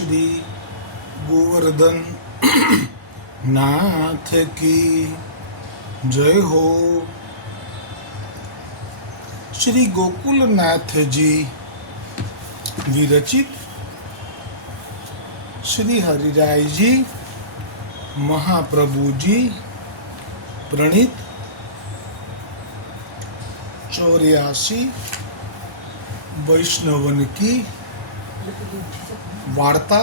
श्री गोवर्धन नाथ की जय हो। श्री गोकुलनाथ जी विरचित श्री हरिराय जी महाप्रभु जी प्रणीत 84 वैष्णवन की वार्ता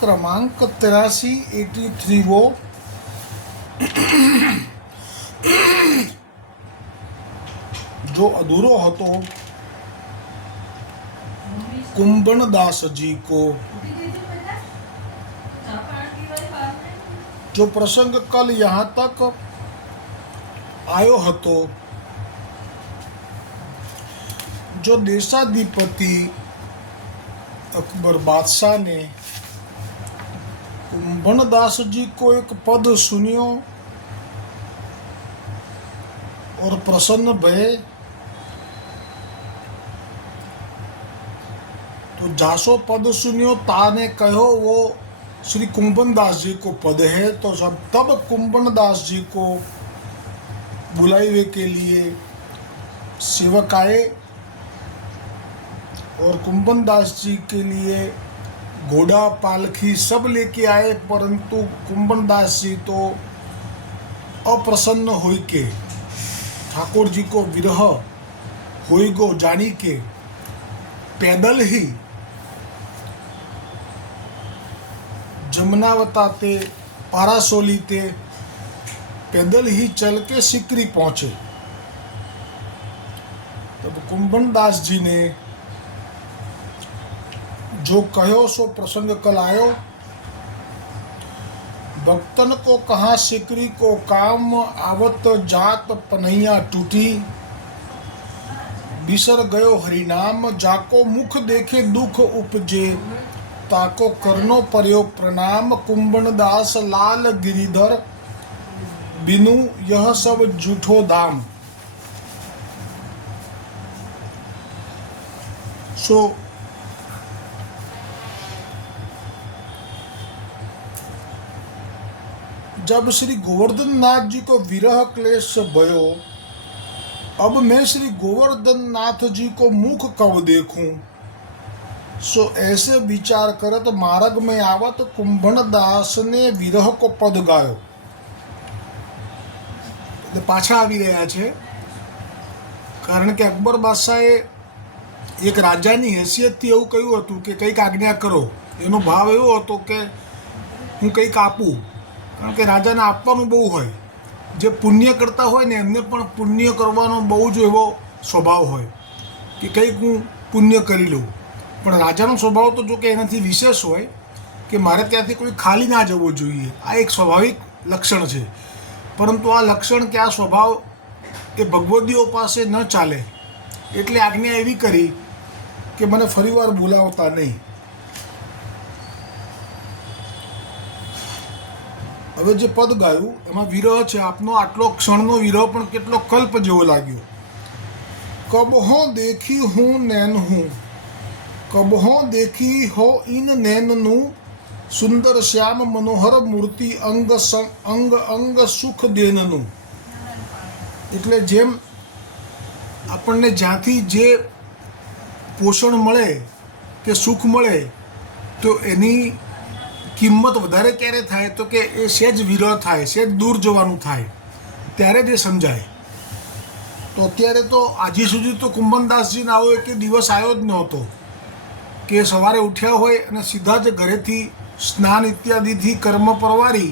क्रमांक 83 वो जो अधूरो हतो कुंभनदास जी को, जो प्रसंग कल यहाँ तक आयो हतो, जो देशाधिपति अकबर बादशाह ने कुंभनदास जी को एक पद सुनियो और प्रसन्न भये, तो जासो पद सुनियो ताने कहो वो श्री कुंभनदास जी को पद है। तो सब तब कुंभनदास जी को बुलावे के लिए सेवक आए और कुंभनदास जी के लिए घोड़ा पालखी सब लेके आए, परंतु कुंभनदास जी तो अप्रसन्न होई के ठाकुर जी को विरह होई गो जानी के पैदल ही जमनावता ते पारासोली ते पैदल ही चल के सिकरी पहुंचे। तब कुंभनदास जी ने जो कहो सो प्रसंग कल आयो, भक्तन को कहा सिकरी को काम, आवत जात पनैया टूटी, बिसर गयो हरिनाम, जाको मुख देखे दुख उपजे, ताको करनो पर्यो प्रणाम, कुंभनदास लाल गिरिधर बिनु यह सब झूठो दाम। सो जब श्री गोवर्धन नाथ जी को विरह क्लेश भयो, अब मैं श्री गोवर्धन नाथ जी को मुख कब देखूं, सो ऐसे विचार करत मार्ग में आवत कुंभनदास ने विरह को पद गायो। पाछा આવી રહ્યા છે, કારણ કે અકબર બાદશાહે એક રાજાની હેસિયતથી એવું કહ્યું હતું કે કંઈક આજ્ઞા કરો। એનો ભાવ એવો હતો કે હું કંઈક આપું, કારણ કે રાજાને આપવાનું બહુ હોય, જે પુણ્ય કરતા હોય ને એમને પણ પુણ્ય કરવાનો બહુ જ એવો સ્વભાવ હોય કે કંઈક હું પુણ્ય કરી લઉં। પણ રાજાનો સ્વભાવ તો જો કે એનાથી વિશેષ હોય કે મારે ત્યાંથી કોઈ ખાલી ના જવો જોઈએ। આ એક સ્વાભાવિક લક્ષણ છે, પરંતુ આ લક્ષણ કે આ સ્વભાવ એ ભગવદીઓ પાસે ન ચાલે, એટલે આજ્ઞા એવી કરી કે મને ફરીવાર બોલાવતા નહીં। હવે જે પદ ગાયું એમાં વિરહ છે, આપનો આટલો ક્ષણનો વિરહ પણ કેટલો કલ્પ જેવો લાગ્યો। કબહો દેખી હું નૈન હું, કબહો દેખી હો ઇન નૈનનું, સુંદર શ્યામ મનોહર મૂર્તિ અંગ અંગ અંગ સુખ દેનનું। એટલે જેમ આપણને જ્યાંથી જે પોષણ મળે કે સુખ મળે, તો એની કિંમત વધારે ક્યારે થાય તો કે એ સહેજ વિરહ થાય, સહેજ દૂર જવાનું થાય, ત્યારે જ એ સમજાય। તો અત્યારે તો આજે સુધી તો કુંભનદાસજીને આવો એક દિવસ આવ્યો જ નહોતો કે સવારે ઉઠ્યા હોય અને સીધા જ ઘરેથી સ્નાન ઇત્યાદિથી કર્મ પરવારી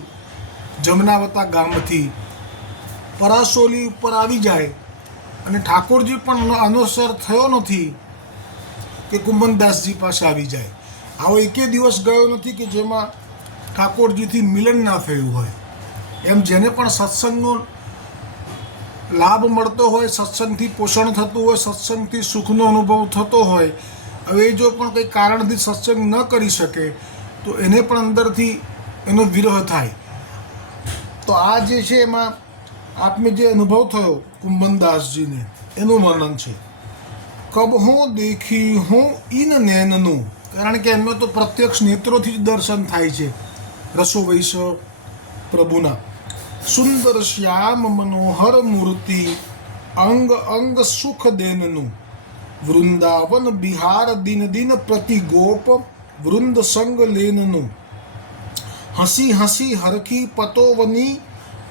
જમનાવતા ગામથી પરાસોલી ઉપર આવી જાય, અને ઠાકોરજી પણ અનુસર થયો નથી કે કુંભનદાસજી પાસે આવી જાય। આવો એકે દિવસ ગયો નથી કે જેમાં ઠાકોરજીથી મિલન ના થયું હોય। એમ જેને પણ સત્સંગનો લાભ મળતો હોય, સત્સંગથી પોષણ થતું હોય, સત્સંગથી સુખનો અનુભવ થતો હોય, હવે જો પણ કંઈ કારણથી સત્સંગ ન કરી શકે તો એને પણ અંદરથી એનો વિરહ થાય। તો આ જે છે એમાં આપને જે અનુભવ થયો કુંભનદાસજીને એનું વર્ણન છે। કબહો દેખી હું ઇન નૈનનું, કારણ કે એમને તો પ્રત્યક્ષ નેત્રોથી જ દર્શન થાય છે રસો વૈશ પ્રભુના. સુંદર શ્યામ મનોહર મૂર્તિ અંગ અંગ સુખ દેનનું, વૃંદાવન બિહાર દિન દિન પ્રતિ ગોપ વૃંદ સંગ લેનનું, હસી હસી હરખી પતોવની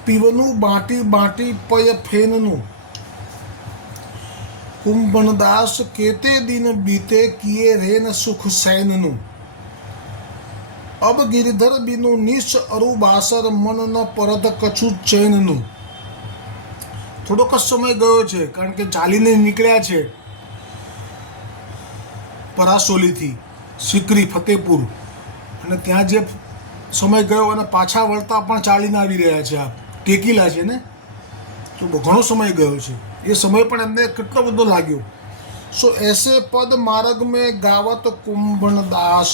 પીવનું બાટી બાટી પય ફેનનું, કુંભણદાસ કેતે દિન બીતે કિએ રેન સુખ સૈનનું, અબ ગિરધર બિનુ નિશ અરુબાસર મન ન પરત કછું ચૈનનું. થોડોક જ સમય ગયો છે, કારણ કે ચાલીને નીકળ્યા છે પરાસોલીથી સિકરી ફતેપુર, અને ત્યાં જે સમય ગયો અને પાછા વળતા પણ ચાલીને આવી રહ્યા છે. આ ટેકીલા છે ને, તો ઘણો સમય ગયો છે. એ સમય પણ એમને કેટલો બધો લાગ્યો. સો એસે પદ માર્ગ મેં ગાવત કુંભણદાસ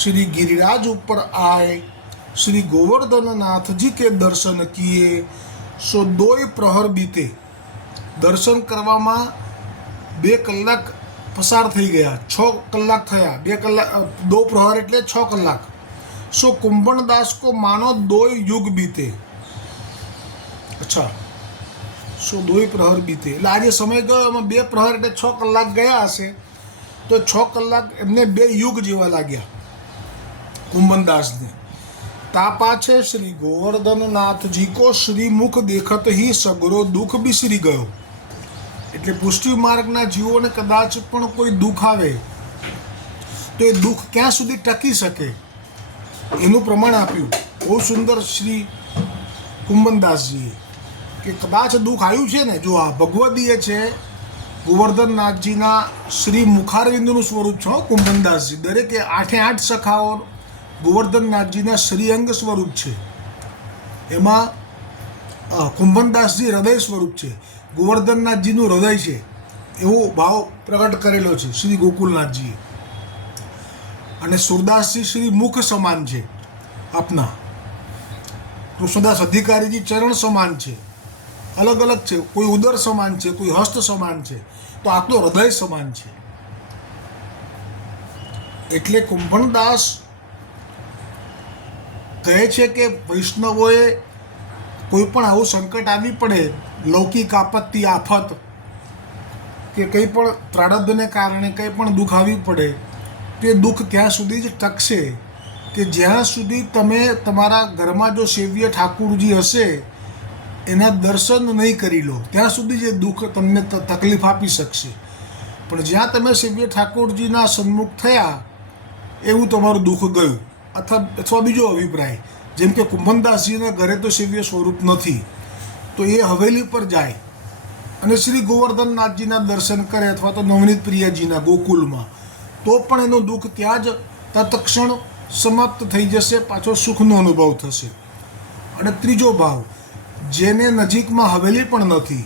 શ્રી गिरिराज ઉપર આય શ્રી ગોવર્ધનનાથજી કે દર્શન કિએ. સો 2 પ્રહર બીતે, દર્શન કરવામાં 2 કલાક પસાર થઈ ગયા, 6 કલાક થયા. 2 કલાક 2 પ્રહર એટલે 6 કલાક. સો કુંભણદાસ કો માનો 2 યુગ બીતે. અચ્છા, સો 2 પ્રહર બીતે એટલે આજે સમય ગયો, એમાં 2 પ્રહર એટલે 6 કલાક ગયા હશે, તો 6 કલાક એમને 2 યુગ જેવા લાગ્યા કુંભનદાસને. તા પાછે શ્રી ગોવર્ધનનાથજી કો શ્રી મુખ દેખત હી સગરો દુઃખ બિસરી ગયો. એટલે પુષ્ટિ માર્ગના જીવોને કદાચ પણ કોઈ દુઃખ આવે તો એ દુઃખ ક્યાં સુધી ટકી શકે એનું પ્રમાણ આપ્યું બહુ સુંદર શ્રી કુંભનદાસજીએ, કે કદાચ દુઃખ આવ્યું છે ને, જો આ ભગવદીય છે ગોવર્ધનનાથજીના શ્રી મુખારવિંદનું સ્વરૂપ છે કુંભનદાસજી. દરેકે 8 સખાઓ ગોવર્ધનનાથજીના શ્રીઅંગ સ્વરૂપ છે. એમાં કુંભનદાસજી હૃદય સ્વરૂપ છે, ગોવર્ધનનાથજીનું હૃદય છે, એવો ભાવ પ્રગટ કરેલો છે શ્રી ગોકુલનાથજીએ. અને સુરદાસજી શ્રી મુખ સમાન છે આપના, કૃષ્ણદાસ અધિકારીજી ચરણ સમાન છે, અલગ અલગ છે. કોઈ ઉદર સમાન છે, કોઈ હસ્ત સમાન છે, તો આ તો હૃદય સમાન છે. એટલે કુંભણદાસ કહે છે કે વૈષ્ણવોએ કોઈ પણ આવું સંકટ આવી પડે, લૌકિક આપત્તિ આફત કે કંઈ પણ પ્રારબ્ધને કારણે કંઈ પણ દુઃખ આવી પડે, તે દુઃખ ત્યાં સુધી જ ટકશે કે જ્યાં સુધી તમે તમારા ઘરમાં જો સેવ્ય ઠાકુરજી હશે એના દર્શન નહીં કરી લો, ત્યાં સુધી જે દુઃખ તમને તકલીફ આપી શકશે. પણ જ્યાં તમે સેવ્ય ઠાકુરજીના સન્મુખ થયા એવું તમારું દુઃખ ગયું. અથવા બીજો અભિપ્રાય, જેમ કે કુંભનદાસજીના ઘરે તો સેવ્ય સ્વરૂપ નથી, તો એ હવેલી પર જાય અને શ્રી ગોવર્ધનનાથજીના દર્શન કરે, અથવા તો નવનીત પ્રિયાજીના ગોકુલમાં, તો પણ એનું દુઃખ ત્યાં જ તત્ક્ષણ સમાપ્ત થઈ જશે, પાછો સુખનો અનુભવ થશે. અને ત્રીજો ભાવ, જેને નજીકમાં હવેલી પણ નથી,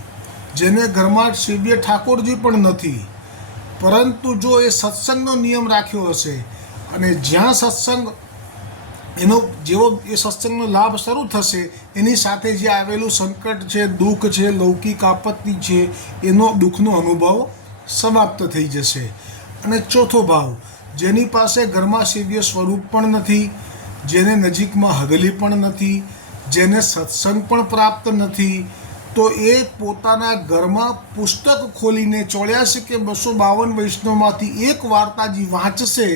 જેને ઘરમાં સેવ્ય ઠાકોરજી પણ નથી, પરંતુ જો એ સત્સંગનો નિયમ રાખ્યો હશે અને જ્યાં સત્સંગ એનો જેવો એ સત્સંગનો લાભ શરૂ થશે એની સાથે જે આવેલું સંકટ છે, દુઃખ છે, લૌકિક આપત્તિ છે, એનો દુઃખનો અનુભવ સમાપ્ત થઈ જશે. અને ચોથો ભાવ, જેની પાસે ઘરમાં સેવ્ય સ્વરૂપ પણ નથી, જેને નજીકમાં હવેલી પણ નથી, જેને સત્સંગ પણ પ્રાપ્ત નથી, તો એ પોતાના ઘરમાં પુસ્તક ખોલીને 84 કે 252 વૈષ્ણવમાંથી એક વાર્તાજી વાંચશે,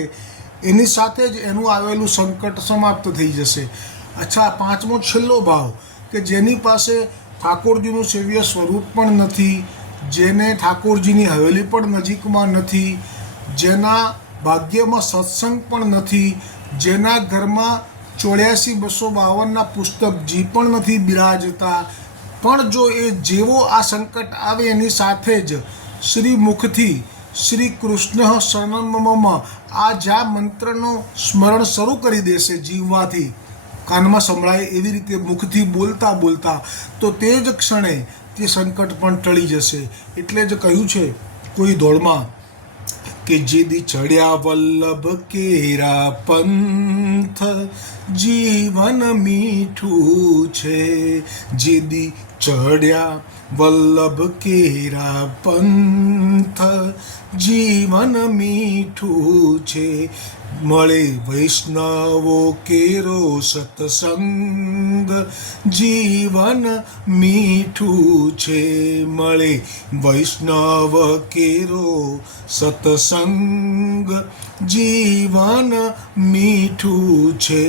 એની સાથે જ એનું આવેલું સંકટ સમાપ્ત થઈ જશે. અચ્છા, 5મો છેલ્લો ભાવ, કે જેની પાસે ઠાકોરજીનું સેવ્ય સ્વરૂપ પણ નથી, જેને ઠાકોરજીની હવેલી પણ નજીકમાં નથી, જેના ભાગ્યમાં સત્સંગ પણ નથી, જેના ઘરમાં 84-252ના પુસ્તકજી પણ નથી બિરાજતા, પણ જો એ જેવો આ સંકટ આવે એની સાથે જ શ્રી મુખથી શ્રી કૃષ્ણ શરણમ મમ આ જ્યાં મંત્રનો સ્મરણ શરૂ કરી દેશે, જીવવાથી કાનમાં સંભળાય એવી રીતે મુખથી બોલતા બોલતા, તો તે જ ક્ષણે તે સંકટ પણ ટળી જશે. એટલે જ કહ્યું છે કોઈ દોડમાં કે જેદી ચડ્યા વલ્લભ કેરા પંથ જીવન મીઠું છે, જેદી ચડ્યા વલ્લભ કેરા પંથ, જીવન મીઠું છે, મળે વૈષ્ણવો કેરો સત્સંગ, જીવન મીઠું છે, મળે વૈષ્ણવ કેરો સત્સંગ, જીવન મીઠું છે.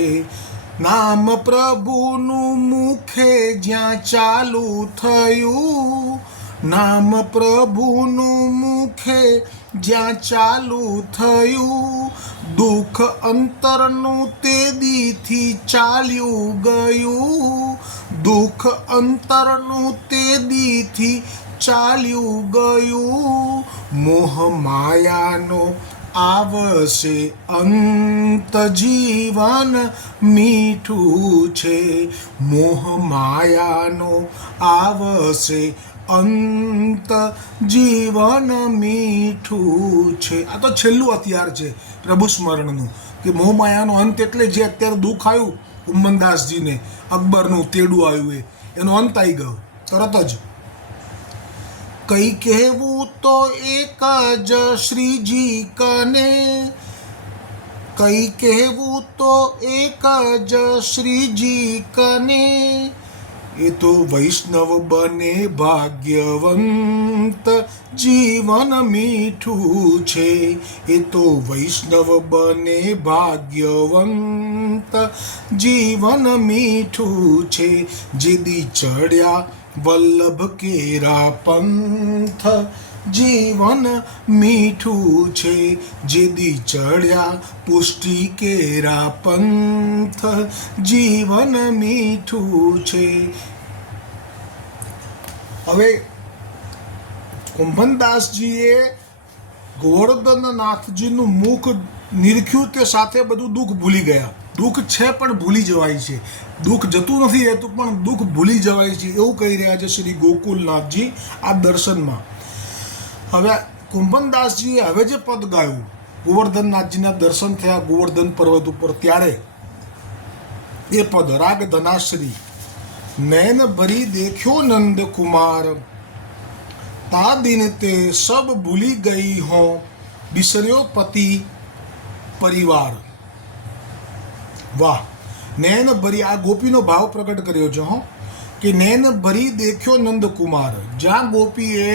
નામ પ્રભુનું મુખે જ્યાં ચાલુ થયું, નામ પ્રભુનું મુખે જ્યાં ચાલુ થયું, દુઃખ અંતરનું તે દીથી ચાલ્યું ગયું, દુઃખ અંતરનું તે દીથી ચાલ્યું ગયું, મોહ માયાનો આવશે અંત, જીવન મીઠું છે, મોહ માયાનો આવશે અંત, જીવન મીઠું છે. આ તો છેલ્લું હથિયાર છે પ્રભુ સ્મરણનું, કે મોહ માયાનો અંત એટલે જે અત્યારે દુઃખ આવ્યું કુંભનદાસજીને, અકબરનું તેડું આવ્યું, એનો અંત આવી ગયો તરત જ. કઈ કહેવું તો એક જ શ્રીજી કને, કઈ કહેવું તો એક જ શ્રીજી કને, એ તો વૈષ્ણવ બને ભાગ્યવંત, જીવન મીઠું છે, એ તો વૈષ્ણવ બને ભાગ્યવંત, જીવન મીઠું છે, જેદી ચડ્યા વલ્લભ કેરા પંથ, જીવન મીઠું છે, જેદી ચડ્યા પુષ્ટિ કેરા પંથ, જીવન મીઠું છે. હવે કુંભનદાસજીએ ગોવર્ધનનાથજીનું મુખ નિરખ્યું, તે સાથે બધું દુઃખ ભૂલી ગયા. દુઃખ છે પણ ભૂલી જવાય છે, દુઃખ જતું નથી રહેતું પણ દુઃખ ભૂલી જવાય છે, એવું કહી રહ્યા છે શ્રી ગોકુલનાથજી આ દર્શનમાં. હવે કુંભનદાસજીએ હવે જે પદ ગાયું, ગોવર્ધનનાથજીના દર્શન થયા ગોવર્ધન પર્વત ઉપર, ત્યારે એ પદ રાગ ધનાશ્રી. નૈન ભરી દેખ્યો નંદ કુમાર, તા દિન તે સબ ભૂલી ગઈ હોं, બિસર્યો પતિ પરિવાર. વાહ! નૈન ભરી, આ ગોપીનો ભાવ પ્રગટ કર્યો છે હો, કે નૈન ભરી દેખ્યો નંદકુમાર. જ્યાં ગોપીએ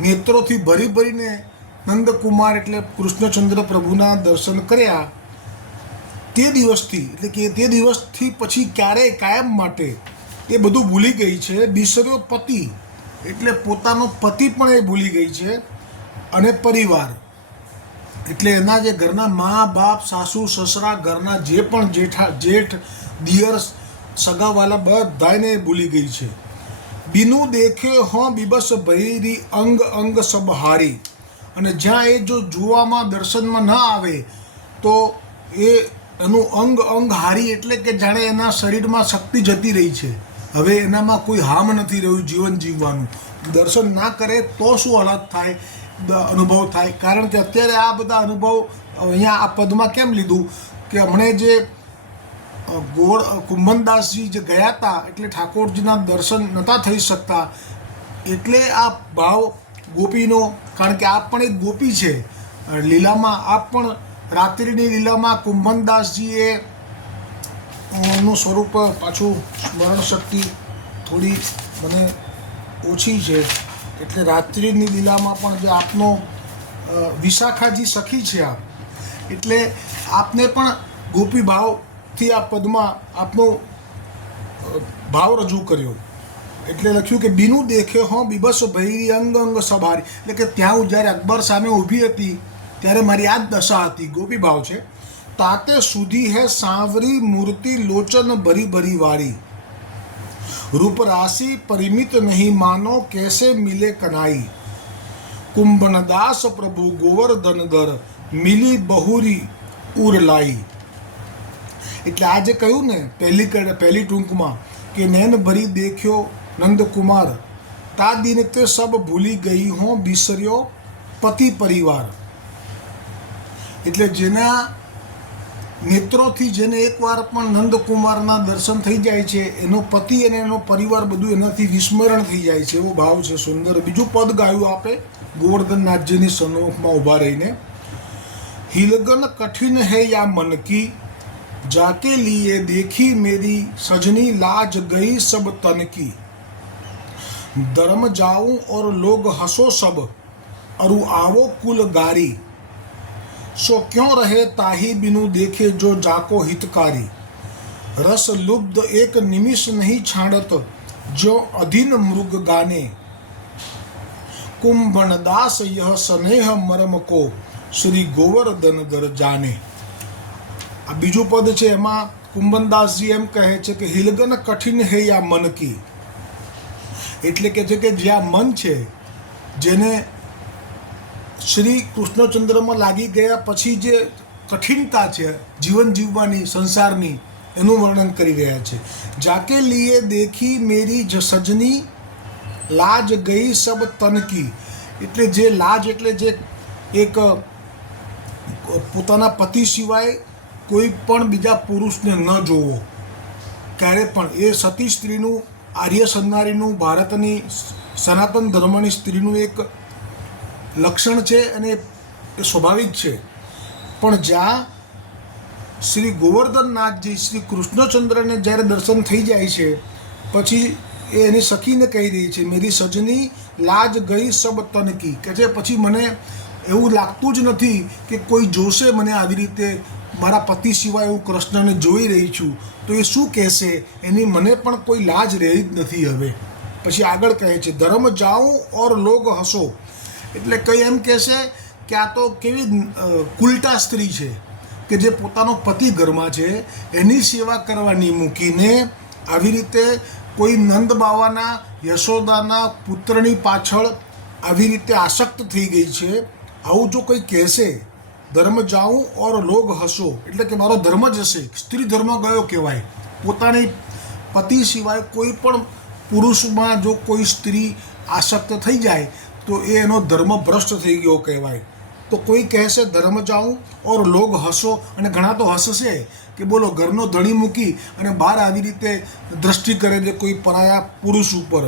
નેત્રોથી ભરી ભરીને નંદકુમાર એટલે કૃષ્ણચંદ્ર પ્રભુના દર્શન કર્યા, તે દિવસથી, એટલે કે તે દિવસથી પછી ક્યારેય કાયમ માટે એ બધું ભૂલી ગઈ છે. બિસર્યો પતિ એટલે પોતાનો પતિ પણ એ ભૂલી ગઈ છે, અને પરિવાર એટલે એના જે ઘરના મા બાપ સાસુ સસરા, ઘરના જે પણ જેઠ દિયર સગાવાલા બધાને ભૂલી ગઈ છે. બીનું દેખે હોં બીબસ ભૈરી અંગ અંગ સબ હારી. અને જ્યાં એ જો જોવામાં દર્શનમાં ન આવે તો એ એનું અંગ અંગ હારી, એટલે કે જાણે એના શરીરમાં શક્તિ જતી રહી છે, હવે એનામાં કોઈ હામ નથી રહ્યું જીવન જીવવાનું. દર્શન ના કરે તો શું હાલત થાય, અનુભવ થાય. કારણ કે અત્યારે આ બધા અનુભવ અહીંયા આ પદમાં કેમ લીધું કે હમણે જે કુંભનદાસજી જે ગયા હતા એટલે ઠાકોરજીના દર્શન નહોતા થઈ શકતા, એટલે આ ભાવ ગોપીનો, કારણ કે આપ પણ એક ગોપી છે લીલામાં, આપ પણ રાત્રિની લીલામાં કુંભનદાસજીએ નું સ્વરૂપ પાછું સ્મરણ શક્તિ થોડી મને ઓછી છે, એટલે રાત્રિની લીલામાં પણ જે આપનો વિશાખાજી સખી છે આપ, એટલે આપને પણ ગોપી ભાવથી આ પદમાં આપનો ભાવ રજૂ કર્યો. એટલે લખ્યું કે બીનું દેખે હોં બીબસ ભૈરી અંગ અંગ સભારી, એટલે કે ત્યાં હું જ્યારે અકબર સામે ઊભી હતી ત્યારે મારી આ જ દશા હતી, ગોપી ભાવ છે. તાતે સુધી હે સાંવરી મૂર્તિ લોચન ભરી ભરી વાળી, रूप राशि परिमित नहीं मानो कैसे मिले कनाई, कुंभनदास प्रभु गोवर्धन दर मिली बहुरी उर लाई. એટલે આજે કહ્યું ને પહેલી ટૂંકમાં કે નૈન ભરી દેખ્યો નંદકુમાર, તા દિન તે સબ ભૂલી ગઈ હોં બિસર્યો પતિ પરિવાર. એટલે જેના નેત્રોથી જેને એકવાર પણ નંદકુમારના દર્શન થઈ જાય છે એનો પતિ અને એનો પરિવાર બધું એનાથી વિસ્મરણ થઈ જાય છે, એવો ભાવ છે સુંદર. બીજું પદ ગાયું આપે ગોવર્ધનનાથજીની સન્મુખમાં ઊભા રહીને. हिलगन कठिन है या मन की, जाके लिए देखी मेरी सजनी लाज गई सब तन की. धर्म जाऊं और लोग हंसो सब, अरु आवो कुल गारी. सो क्यों रहे ताही बिनु देखे जो जाको हितकारी. रस लुब्ध एक निमिष नहीं छाड़त, जो अधीन मृग गाने. कुंभनदास यह स्नेह मरम को, શ્રી ગોવર્ધન દર જાને. આ બીજું પદ છે, એમાં કુંભનદાસજી એમ કહે છે કે હિલગન કઠિન હે યા મન કી, એટલે કે છે કે જ્યાં મન છે, જેને શ્રી કૃષ્ણચંદ્રમાં લાગી ગયા પછી જે કઠિનતા છે જીવન જીવવાની સંસારની, એનું વર્ણન કરી રહ્યા છે. જાકે લીએ દેખી મેરી સજની લાજ ગઈ સબ તન કી, એટલે જે લાજ એટલે જે એક પોતાના પતિ સિવાય કોઈ પણ બીજા પુરુષને ન જોવો ક્યારે પણ. એ સતી સ્ત્રીનું, આર્ય સંન્યારીનું, ભારતની સનાતન ધર્મની સ્ત્રીનું એક લક્ષણ છે અને એ સ્વાભાવિક છે. પણ જ્યાં શ્રી ગોવર્ધનનાથજી શ્રી કૃષ્ણચંદ્રને જ્યારે દર્શન થઈ જાય છે પછી એ એની સખીને કહી રહી છે મેરી સજની લાજ ગઈ સબ તનકી, કે છે પછી મને એવું લાગતું જ નથી કે કોઈ જોશે મને આવી રીતે, મારા પતિ સિવાય હું કૃષ્ણને જોઈ રહી છું તો એ શું કહેશે, એની મને પણ કોઈ લાજ રહી જ નથી હવે. પછી આગળ કહે છે ધર્મ જાઉં ઓર લોગ હસો, એટલે કંઈ એમ કહેશે કે આ તો કેવી કુલટા સ્ત્રી છે કે જે પોતાનો પતિ ઘરમાં છે એની સેવા કરવાની મૂકીને આવી રીતે કોઈ નંદ બાવાના, યશોદાના પુત્રની પાછળ આવી રીતે આસક્ત થઈ ગઈ છે. આવું જો કોઈ કહેશે, ધર્મ જાઉં ઓર લોગ હસો, એટલે કે મારો ધર્મ જ હશે, સ્ત્રી ધર્મ ગયો કહેવાય. પોતાની પતિ સિવાય કોઈ પણ પુરુષમાં જો કોઈ સ્ત્રી આસક્ત થઈ જાય તો એ એનો ધર્મ ભ્રષ્ટ થઈ ગયો કહેવાય. તો કોઈ કહેશે ધર્મ જાઉં ઓર લોગ હસો, અને ઘણા તો હસશે કે બોલો ઘરનો ધણી મૂકી અને બહાર આવી રીતે દ્રષ્ટિ કરે છે કોઈ પરાયા પુરુષ ઉપર.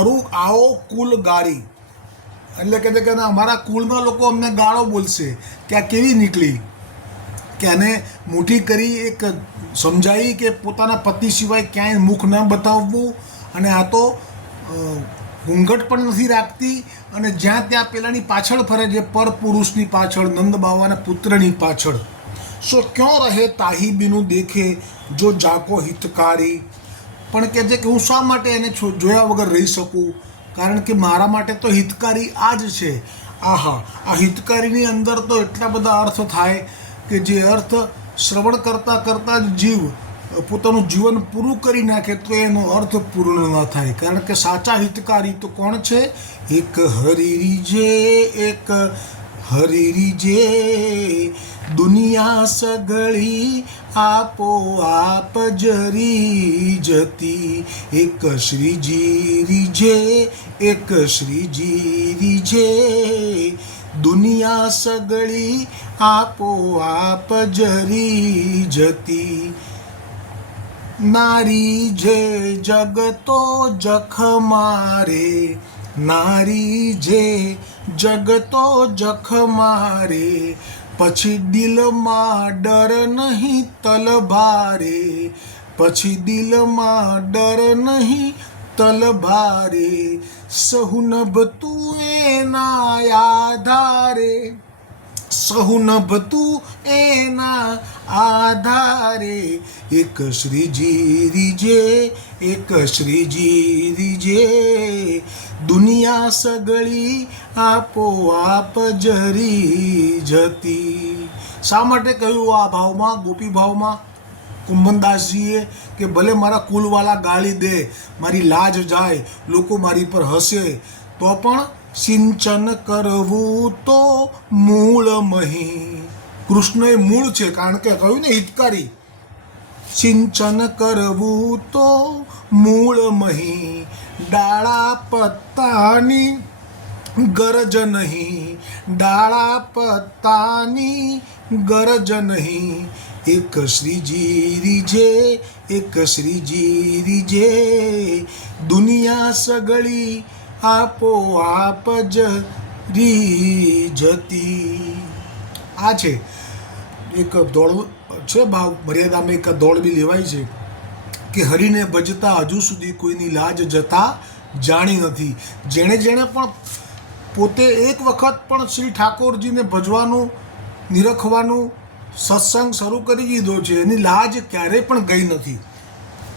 અરુ આવો કુલ ગારી, એટલે કહે છે કે અમારા કુળના લોકો અમને ગાળો બોલશે કે આ કેવી નીકળી, કે આને મુઠ્ઠી કરી એક સમજાવી કે પોતાના પતિ સિવાય ક્યાંય મુખ ન બતાવવું, અને આ તો ઘૂંઘટ પણ નથી રાખતી અને જ્યાં ત્યાં પેલાની પાછળ ફરે છે, પર પુરુષની પાછળ, નંદ બાવાના પુત્રની પાછળ. સો ક્યાં રહે તાહી બીનું દેખે જો જાકો હિતકારી, પણ કહે છે કે હું શા માટે એને જોયા વગર રહી શકું, કારણ કે મારા માટે તો હિતકારી આ જ છે. આહા, આ હિતકારીની અંદર તો એટલા બધા અર્થ થાય કે જે અર્થ શ્રવણ કરતાં કરતાં જ જીવ પોતાનું જીવન પૂરું કરી નાખે તો એનો અર્થ પૂર્ણ ન થાય. કારણ કે સાચા હિતકારી તો કોણ છે? એક હરી જે, એક હરી જે, દુનિયા સગળી આપો આપ જરી જતી. એક શ્રીજી રીજે, એક શ્રીજી રીજે, દુનિયા સગળી આપો આપ જરી જતી. નારી જે જગતો જખ મારે, નારી જે જગતો જખ મારે, પછી દિલમાં ડર નહીં તલભારે, પછી દિલમાં ડર નહીં તલભારે. સહુનભ તું એના આધારે, સહુનભ તું એના આધારે. એક શ્રીજી રીજે, એક શ્રીજી રીજે, દુનિયા સગળી આપો આપ જરી જતી. શા માટે કહ્યું આ ભાવમાં, ગોપી ભાવમાં કુંભનદાસજીએ કે ભલે મારા કુલવાલા ગાળી દે, મારી લાજ જાય, લોકો મારી પર હસે, તો પણ સિંચન કરવું તો મૂળ મહી. કૃષ્ણ એ મૂળ છે, કારણ કે કહ્યું ને હિતકારી. સિંચન કરવું તો મૂળ મહી, ડાળા પત્તાની ગરજ નહીં, ડાળા પત્તાની ગરજ નહીં, એક શ્રીજી રીજે, એક શ્રીજી રીજે, દુનિયા સગળી આપોઆપ જ રીઝતી. આ છે એક દોડ છે, ભાવ મર્યાદામાં એક દોડ બી લેવાય છે કે હરિને ભજતા હજુ સુધી કોઈની લાજ જતા જાણી નથી. જેણે જેણે પણ પોતે એક વખત પણ શ્રી ઠાકોરજીને ભજવાનું, નિરખવાનું સત્સંગ શરૂ કરી દીધો છે, એની લાજ ક્યારેય પણ ગઈ નથી.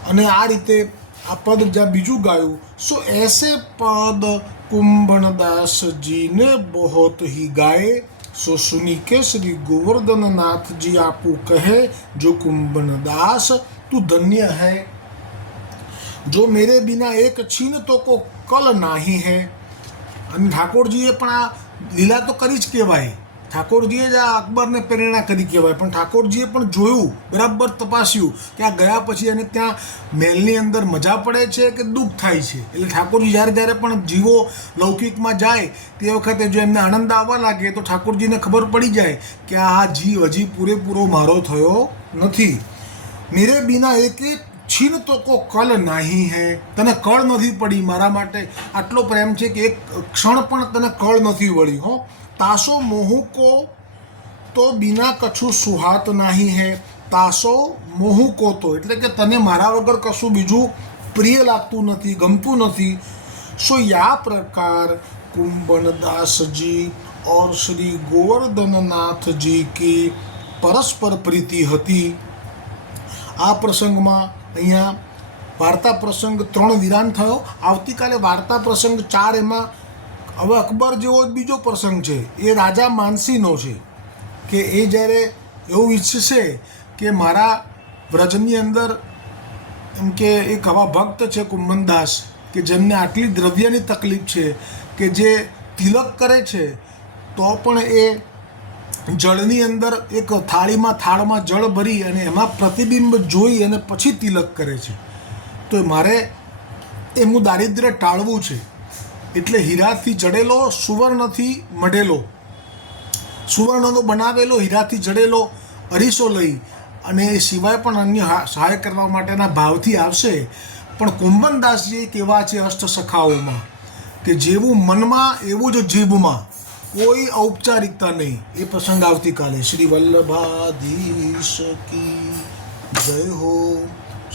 અને આ રીતે આ પદ જ્યાં બીજું ગાયું, સો એસે પદ કુંભણદાસ जी ने बहुत ही गाए, सो सुनी के श्री गोवर्धन नाथ जी आपू कहे, जो कुंभनदास तू धन्य है, जो मेरे बिना एक छीन तो को कल नाही है. અને ઠાકોરજીએ પણ આ લીલા તો કરી જ કહેવાય, ઠાકોરજીએ જ આ અકબરને પ્રેરણા કરી કહેવાય, પણ ઠાકોરજીએ પણ જોયું, બરાબર તપાસ્યું કે આ ગયા પછી એને ત્યાં મહેલની અંદર મજા પડે છે કે દુઃખ થાય છે. એટલે ઠાકોરજી જ્યારે જ્યારે પણ જીવો લૌકિકમાં જાય તે વખતે જો એમને આનંદ આવવા લાગે તો ઠાકોરજીને ખબર પડી જાય કે આ જીવ હજી પૂરેપૂરો મારો થયો નથી. મેરે બિના એક છીન તો કો કલ નહીં હે, તને કળ નથી પડી, મારા માટે આટલો પ્રેમ છે કે એક ક્ષણ પણ તને કળ નથી વળી. હો તાસો મોહુ કો તો બિના કછું સુહાત નહીં હે, તાસો મોહુ કો તો એટલે કે તને મારા વગર કશું બીજું પ્રિય લાગતું નથી, ગમતું નથી. સો યા પ્રકાર કુંભનદાસજી ઓર શ્રી ગોવર્ધનનાથજી કી પરસ્પર પ્રીતિ હતી. આ પ્રસંગમાં અહીંયા વાર્તા પ્રસંગ 3 વિરામ થયો. આવતીકાલે વાર્તા પ્રસંગ 4, એમાં હવે અકબર જેવો બીજો પ્રસંગ છે, એ રાજા માનસીનો છે કે એ જ્યારે એવું ઈચ્છશે કે મારા વ્રજની અંદર એમ કે એક આવા ભક્ત છે કુંભનદાસ કે જેમને આટલી દ્રવ્યની તકલીફ છે કે જે તિલક કરે છે તો પણ એ જળની અંદર એક થાળમાં જળ ભરી અને એમાં પ્રતિબિંબ જોઈ અને પછી તિલક કરે છે. તો મારે એમનું દારિદ્ર્ય ટાળવું છે, એટલે હીરાથી જડેલો, સુવર્ણથી મઢેલો, સુવર્ણનો બનાવેલો હીરાથી જડેલો અરીસો લઈ અને એ સિવાય પણ અન્ય સહાય કરવા માટેના ભાવથી આવશે. પણ કુંભનદાસજી કેવા છે અષ્ટસખાઓમાં કે જેવું મનમાં એવું જ જીભમાં, કોઈ ઔપચારિકતા નહીં. એ પ્રસંગ આવતીકાલે. શ્રી વલ્લભાધીશ કી જય હો,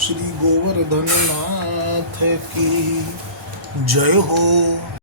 શ્રી ગોવર્ધનનાથ કી જય હો.